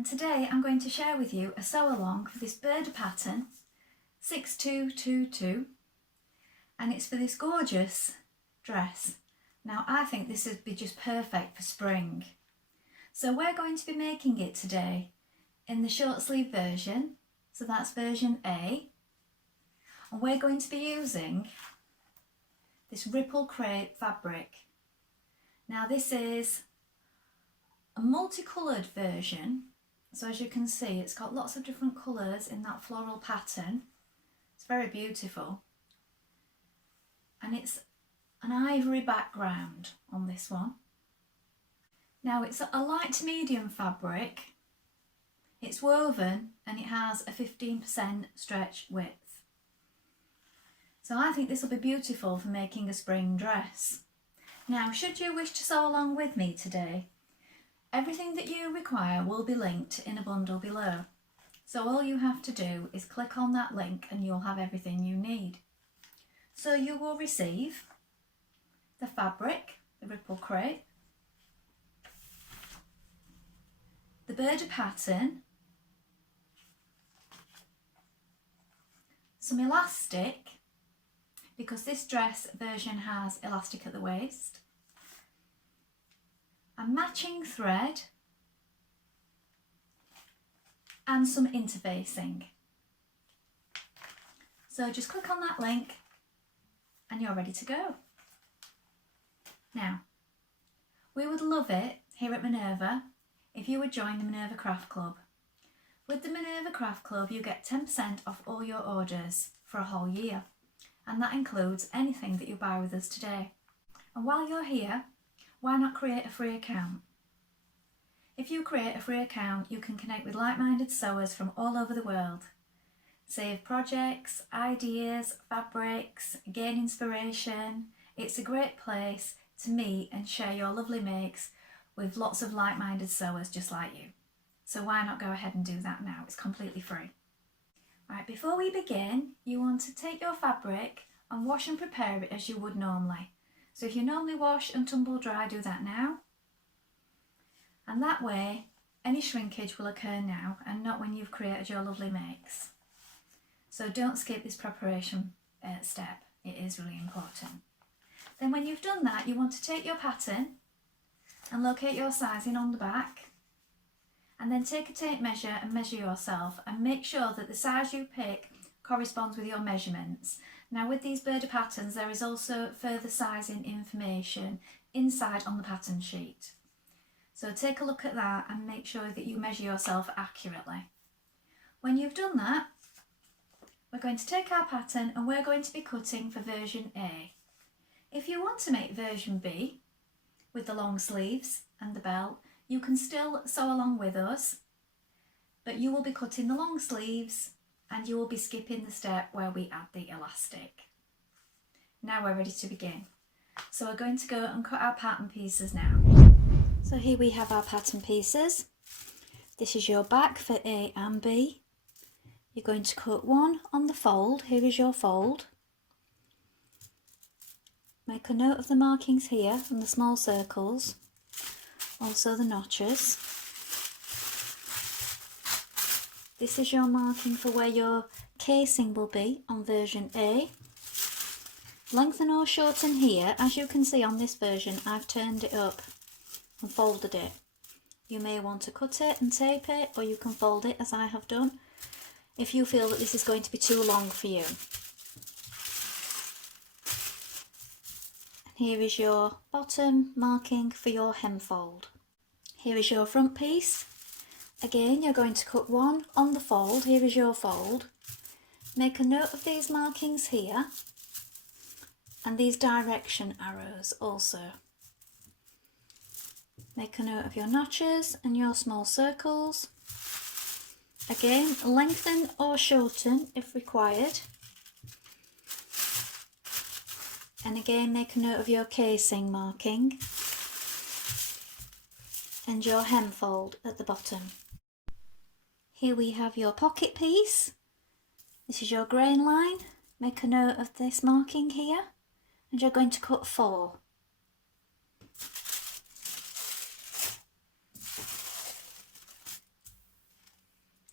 and today I'm going to share with you a sew along for this Burda pattern 6222, and it's for this gorgeous dress. Now I think this would be just perfect for spring. So we're going to be making it today in the short sleeve version, so that's version A, and we're going to be using this ripple crepe fabric. Now this is a multicoloured version, so as you can see it's got lots of different colours in that floral pattern. It's very beautiful, and it's an ivory background on this one. Now it's a light to medium fabric, it's woven and it has a 15% stretch width. So I think this will be beautiful for making a spring dress. Now should you wish to sew along with me today, everything that you require will be linked in a bundle below. So all you have to do is click on that link and you'll have everything you need. So you will receive the fabric, the ripple crepe, the Burda pattern, some elastic, because this dress version has elastic at the waist, a matching thread, and some interfacing. So just click on that link and you're ready to go. Now, we would love it here at Minerva if you would join the Minerva Craft Club. With the Minerva Craft Club you get 10% off all your orders for a whole year, and that includes anything that you buy with us today. And while you're here, why not create a free account? If you create a free account, you can connect with like-minded sewers from all over the world, save projects, ideas, fabrics, gain inspiration. It's a great place to meet and share your lovely makes with lots of like-minded sewers just like you. So why not go ahead and do that now? It's completely free. Right, before we begin, you want to take your fabric and wash and prepare it as you would normally. So if you normally wash and tumble dry, do that now. And that way, any shrinkage will occur now and not when you've created your lovely makes. So don't skip this preparation step, it is really important. Then when you've done that, you want to take your pattern and locate your sizing on the back, and then take a tape measure and measure yourself and make sure that the size you pick corresponds with your measurements. Now with these Burda patterns there is also further sizing information inside on the pattern sheet. So take a look at that and make sure that you measure yourself accurately. When you've done that, we're going to take our pattern and we're going to be cutting for version A. If you want to make version B with the long sleeves and the belt, you can still sew along with us, but you will be cutting the long sleeves and you will be skipping the step where we add the elastic. Now we're ready to begin. So we're going to go and cut our pattern pieces now. So here we have our pattern pieces. This is your back for A and B. You're going to cut one on the fold. Here is your fold. Make a note of the markings here and the small circles. Also the notches. This is your marking for where your casing will be on version A. Lengthen or shorten here. As you can see on this version, I've turned it up and folded it. You may want to cut it and tape it, or you can fold it as I have done if you feel that this is going to be too long for you. Here is your bottom marking for your hem fold. Here is your front piece. Again, you're going to cut one on the fold. Here is your fold. Make a note of these markings here and these direction arrows also. Make a note of your notches and your small circles. Again, lengthen or shorten if required. And again, make a note of your casing marking and your hem fold at the bottom. Here we have your pocket piece. This is your grain line. Make a note of this marking here, and you're going to cut 4.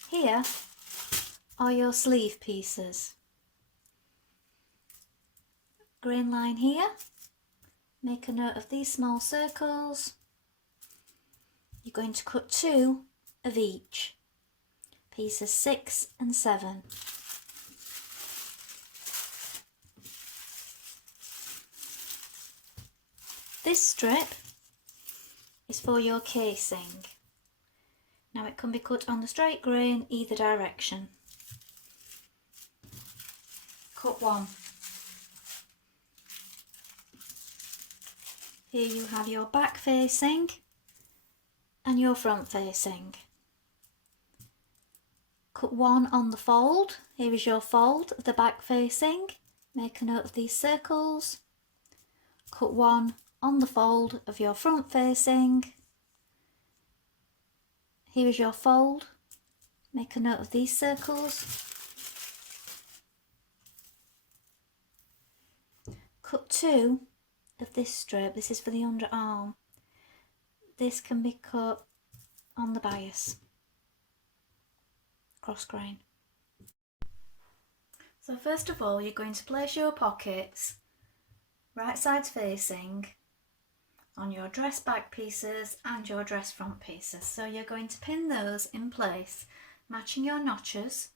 Here are your sleeve pieces. Grain line here. Make a note of these small circles. You're going to cut 2 of each, pieces 6 and 7. This strip is for your casing. Now it can be cut on the straight grain either direction. Cut 1. Here you have your back facing and your front facing. Cut 1 on the fold. Here is your fold of the back facing. Make a note of these circles. Cut 1 on the fold of your front facing. Here is your fold. Make a note of these circles. Cut 2 of this strip. This is for the underarm. This can be cut on the bias, cross grain. So first of all, you're going to place your pockets right sides facing on your dress back pieces and your dress front pieces. So you're going to pin those in place, matching your notches.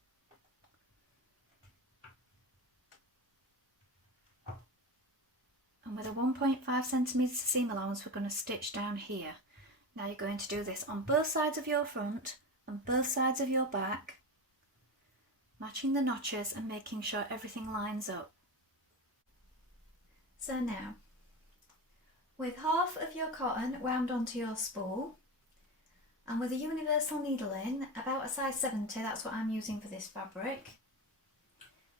And with a 1.5 centimetre seam allowance, we're going to stitch down here. Now you're going to do this on both sides of your front and both sides of your back, matching the notches and making sure everything lines up. So now, with half of your cotton wound onto your spool, and with a universal needle in, about a size 70, that's what I'm using for this fabric,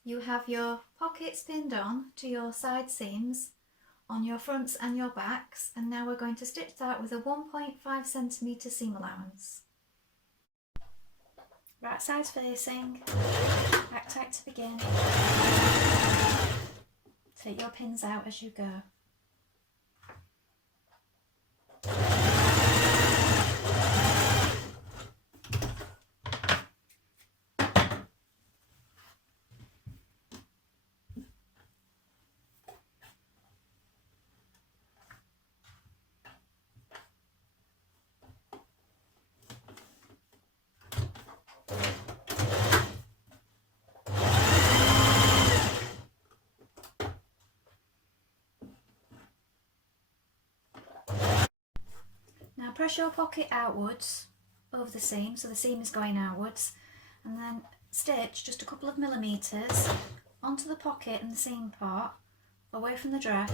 you have your pockets pinned on to your side seams on your fronts and your backs, and now we're going to stitch that with a 1.5 centimetre seam allowance. Right sides facing, back tack to begin. Take your pins out as you go. Now press your pocket outwards over the seam, so the seam is going outwards, and then stitch just a couple of millimetres onto the pocket and the seam part, away from the dress,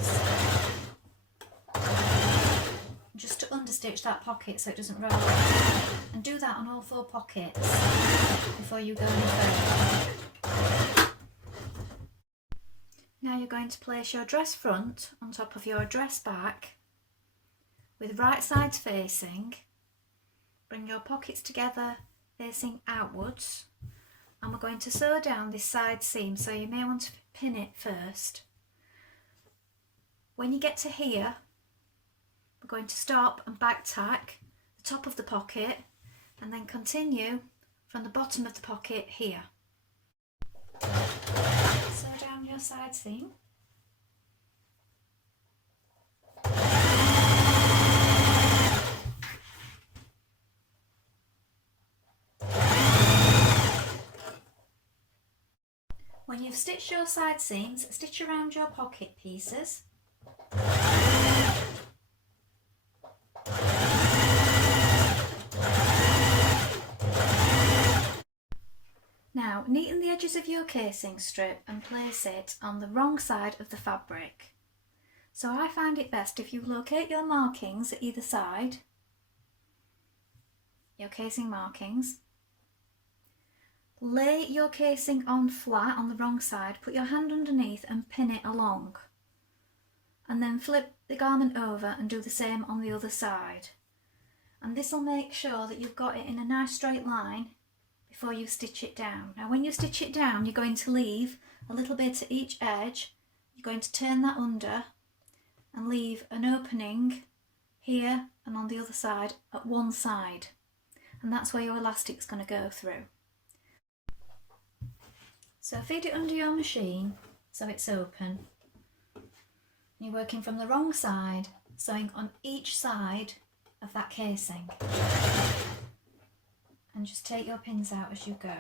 just to understitch that pocket so it doesn't roll away. And do that on all 4 pockets before you go any further. Now you're going to place your dress front on top of your dress back with right sides facing. Bring your pockets together facing outwards, and we're going to sew down this side seam, so you may want to pin it first. When you get to here, we're going to stop and back tack the top of the pocket and then continue from the bottom of the pocket here. Sew down your side seam. When you've stitched your side seams, stitch around your pocket pieces. Now, neaten the edges of your casing strip and place it on the wrong side of the fabric. So I find it best if you locate your markings at either side, your casing markings, lay your casing on flat on the wrong side, put your hand underneath and pin it along, and then flip the garment over and do the same on the other side. And this will make sure that you've got it in a nice straight line before you stitch it down. Now when you stitch it down, you're going to leave a little bit at each edge. You're going to turn that under and leave an opening here and on the other side at one side, and that's where your elastic's going to go through. So feed it under your machine so it's open. You're working from the wrong side, sewing on each side of that casing. And just take your pins out as you go.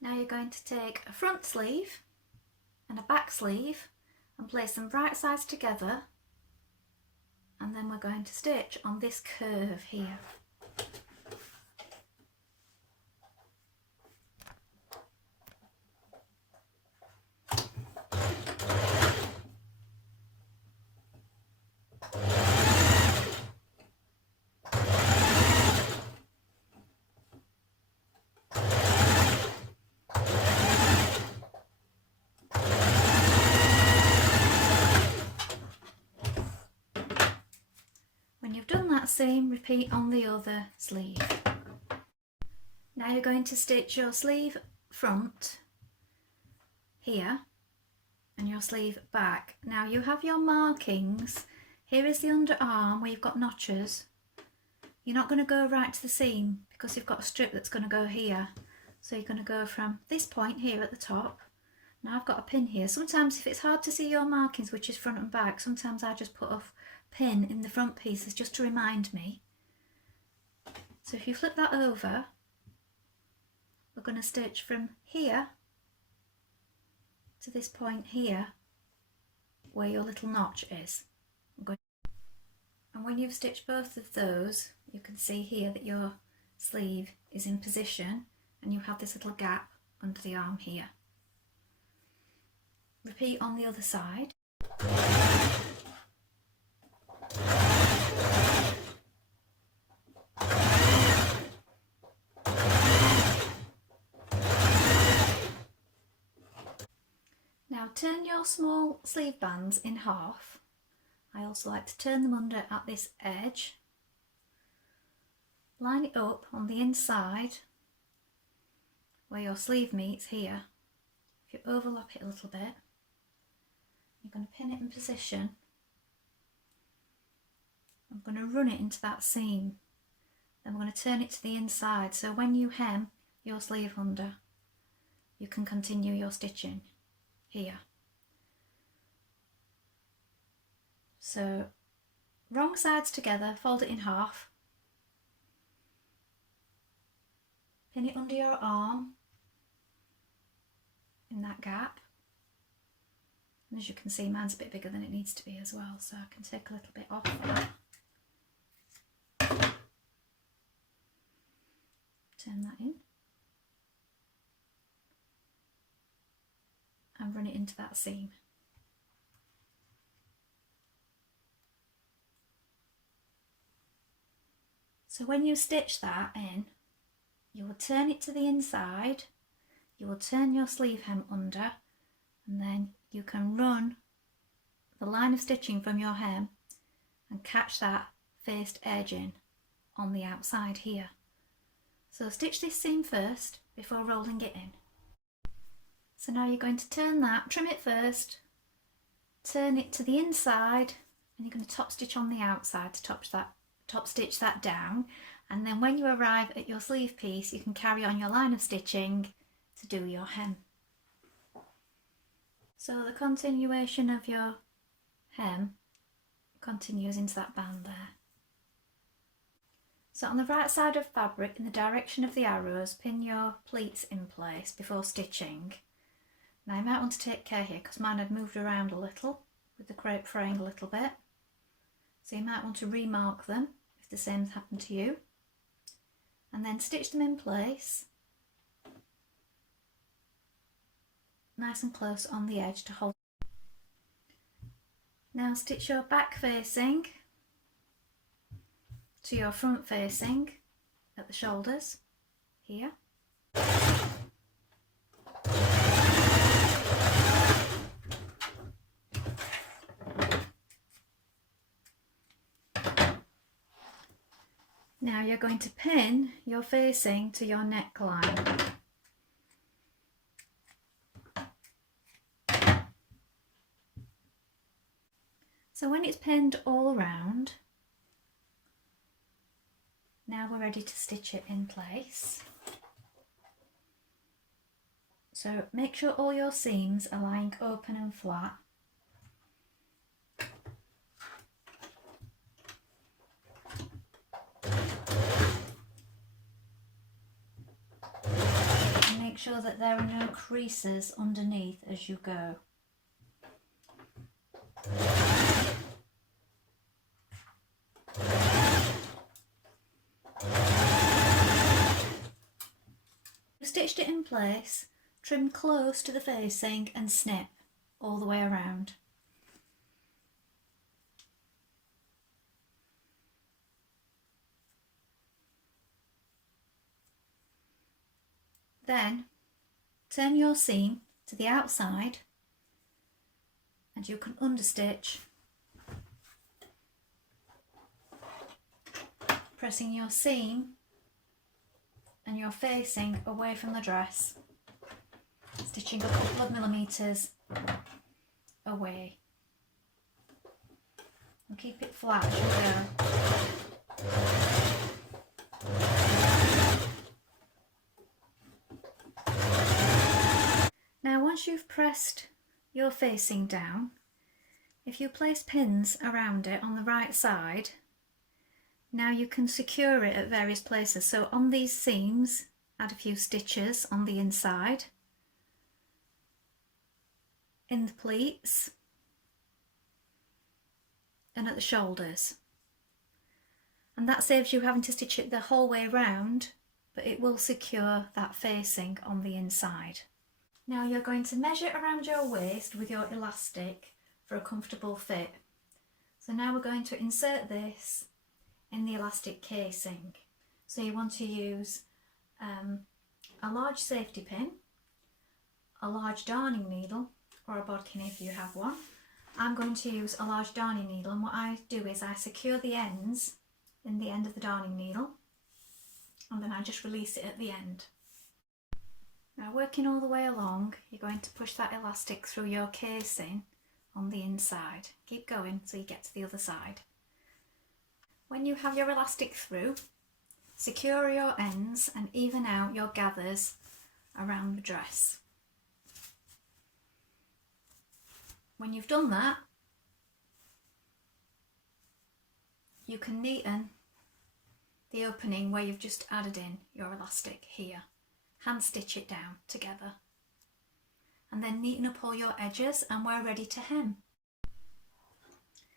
Now you're going to take a front sleeve and a back sleeve and place them right sides together, and then we're going to stitch on this curve here. When you've done that seam, repeat on the other sleeve. Now you're going to stitch your sleeve front here and your sleeve back. Now you have your markings. Here is the underarm where you've got notches. You're not going to go right to the seam because you've got a strip that's going to go here. So you're going to go from this point here at the top. Now I've got a pin here. Sometimes if it's hard to see your markings, which is front and back, sometimes I just put a pin in the front pieces just to remind me. So if you flip that over, we're going to stitch from here to this point here where your little notch is. And when you've stitched both of those, you can see here that your sleeve is in position and you have this little gap under the arm here. Repeat on the other side. Now turn your small sleeve bands in half. I also like to turn them under at this edge. Line it up on the inside where your sleeve meets here. If you overlap it a little bit, you're going to pin it in position. I'm going to run it into that seam. Then we're going to turn it to the inside, so when you hem your sleeve under, you can continue your stitching here. So wrong sides together, fold it in half, pin it under your arm in that gap, and as you can see mine's a bit bigger than it needs to be as well, so I can take a little bit off that. Turn that in and run it into that seam. So when you stitch that in, you will turn it to the inside, you will turn your sleeve hem under, and then you can run the line of stitching from your hem and catch that faced edge in on the outside here. So stitch this seam first before rolling it in. So now you're going to turn that, trim it first, turn it to the inside, and you're going to top stitch on the outside to top stitch that down, and then when you arrive at your sleeve piece you can carry on your line of stitching to do your hem. So the continuation of your hem continues into that band there. So on the right side of fabric, in the direction of the arrows, pin your pleats in place before stitching. Now you might want to take care here because mine had moved around a little with the crepe fraying a little bit. So you might want to remark them if the same has happened to you. And then stitch them in place, nice and close on the edge to hold. Now stitch your back facing to your front facing at the shoulders here. Now you're going to pin your facing to your neckline. So when when it's pinned all around, now we're ready to stitch it in place. So make sure all your seams are lying open and flat. And make sure that there are no creases underneath as you go. Stitched it in place, trim close to the facing and snip all the way around. Then turn your seam to the outside and you can understitch, pressing your seam and your facing away from the dress, stitching a couple of millimetres away, and keep it flat as you go. Now once you've pressed your facing down, if you place pins around it on the right side, now you can secure it at various places. So on these seams, add a few stitches on the inside, in the pleats, and at the shoulders. And that saves you having to stitch it the whole way round, but it will secure that facing on the inside. Now you're going to measure around your waist with your elastic for a comfortable fit. So now we're going to insert this in the elastic casing. So you want to use a large safety pin, a large darning needle or a bodkin if you have one. I'm going to use a large darning needle, and what I do is I secure the ends in the end of the darning needle and then I just release it at the end. Now working all the way along, you're going to push that elastic through your casing on the inside. Keep going till you get to the other side. When you have your elastic through, secure your ends and even out your gathers around the dress. When you've done that, you can neaten the opening where you've just added in your elastic here. Hand stitch it down together and then neaten up all your edges and we're ready to hem.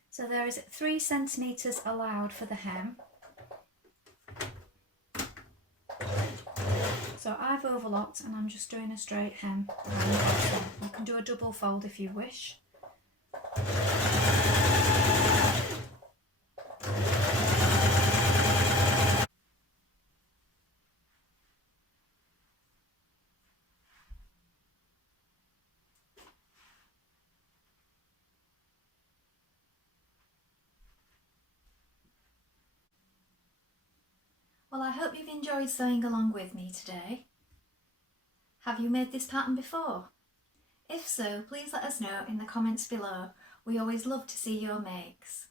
So there is 3 centimetres allowed for the hem. So I've overlocked and I'm just doing a straight hem around the bottom. You can do a double fold if you wish. Well, I hope you've enjoyed sewing along with me today. Have you made this pattern before? If so, please let us know in the comments below. We always love to see your makes.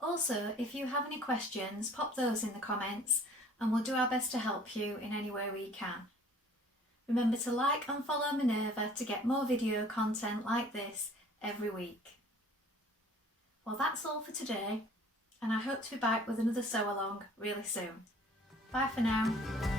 Also, if you have any questions, pop those in the comments and we'll do our best to help you in any way we can. Remember to like and follow Minerva to get more video content like this every week. Well, that's all for today, and I hope to be back with another sew along really soon. Bye for now.